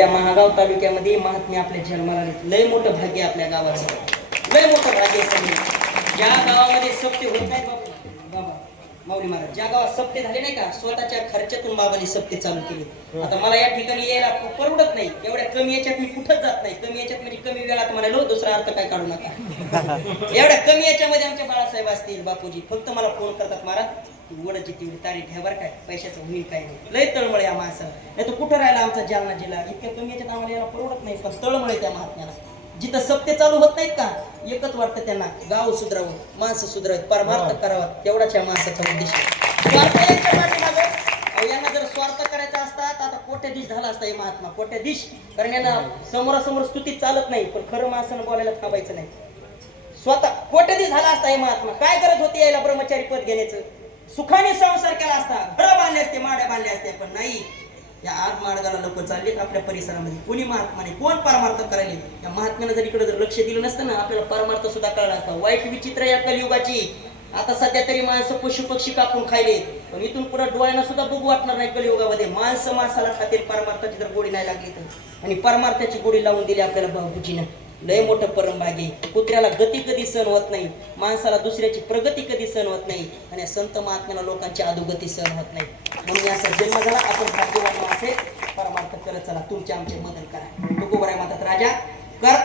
त्या महागाव तालुक्यामध्ये महात्मे आपल्या जन्माला लय मोठं भाग्य आपल्या गावाचं. लय मोठं भाग्य सगळे. ज्या गावामध्ये सप्ते होत नाही बाबा बाबा माऊली महाराज ज्या गावात सप्ते झाले नाही का स्वतःच्या खर्चातून बाबाने सप्ते चालू केले. आता मला या ठिकाणी यायला परवडत नाही. एवढ्या कमी याच्यात मी कुठंच जात नाही. कमी याच्यात म्हणजे कमी वेळात म्हणालो दुसरा अर्थ काय काढू नका. एवढ्या कमी याच्यामध्ये आमचे बाळासाहेब असतील बापूजी फक्त मला फोन करतात महाराज वडाची तेवढी तारीख घ्या बरं काय पैशाचं होईल काय नाही. लय तळमळ या माणसाला. नाही तर कुठं राहिला आमचा जालना जिल्हा? इतक्या कमी याच्यात आम्हाला याला परवडत नाही पण तळमळ त्या महात्म्याला. जिथं सत्य चालू होत नाहीत का एकच वाटतं त्यांना गाव सुधरावं माणसं सुधरावं परमार्थ करावा तेवढाच या माणसाचा उद्देश आहे. स्वार्थ यांच्या पाठीमागं, अहो यांना जर स्वार्थ करायचा असता तर आता कोट्याधीश झाला असता हे महात्मा. कोट्याधीश कारण यांना समोरासमोर स्तुती चालत नाही पण खरं माणसानं बोलायला थांबायचं नाही. स्वतः कोट्याधीश झाला असता हे महात्मा. काय करत होते यायला ब्रह्मचारी पद घेण्याचं? सुखाने संसार केला असता. घरं बांधले असते माड्या बांधल्या असते पण नाही. या आग मार्गाला लोक चाललेत आपल्या परिसरामध्ये. कोणी महात्मा नाही कोण परमार्थ करायले? या महात्म्यानं जर इकडे जर लक्ष दिलं नसतं ना आपल्याला परमार्थ सुद्धा कळला असता. वाईट विचित्र या कलियुगाची. आता सध्या तरी माणसं पशु पक्षी कापून खायले. पण इथून पुढे डोळ्यांना सुद्धा बघू वाटणार नाही कलियुगामध्ये. माणसं माणसाला खातील परमार्थाची जर गोडी नाही लागली तर आणि परमार्थाची गोडी लावून दिली आपल्याला बाबूजीनं. लय मोठं परमभागी कुत्र्याला गती कधी सहन होत नाही. माणसाला दुसऱ्याची प्रगती कधी सहन होत नाही. आणि संत महात्म्याला लोकांची अधोगती सहन होत नाही. म्हणून याचा जन्म झाला. आपण भाग्यवान माणसे परमार्थ करत चला. तुमचे आमचे मदत करा. तुकोबराय म्हणतात राजा.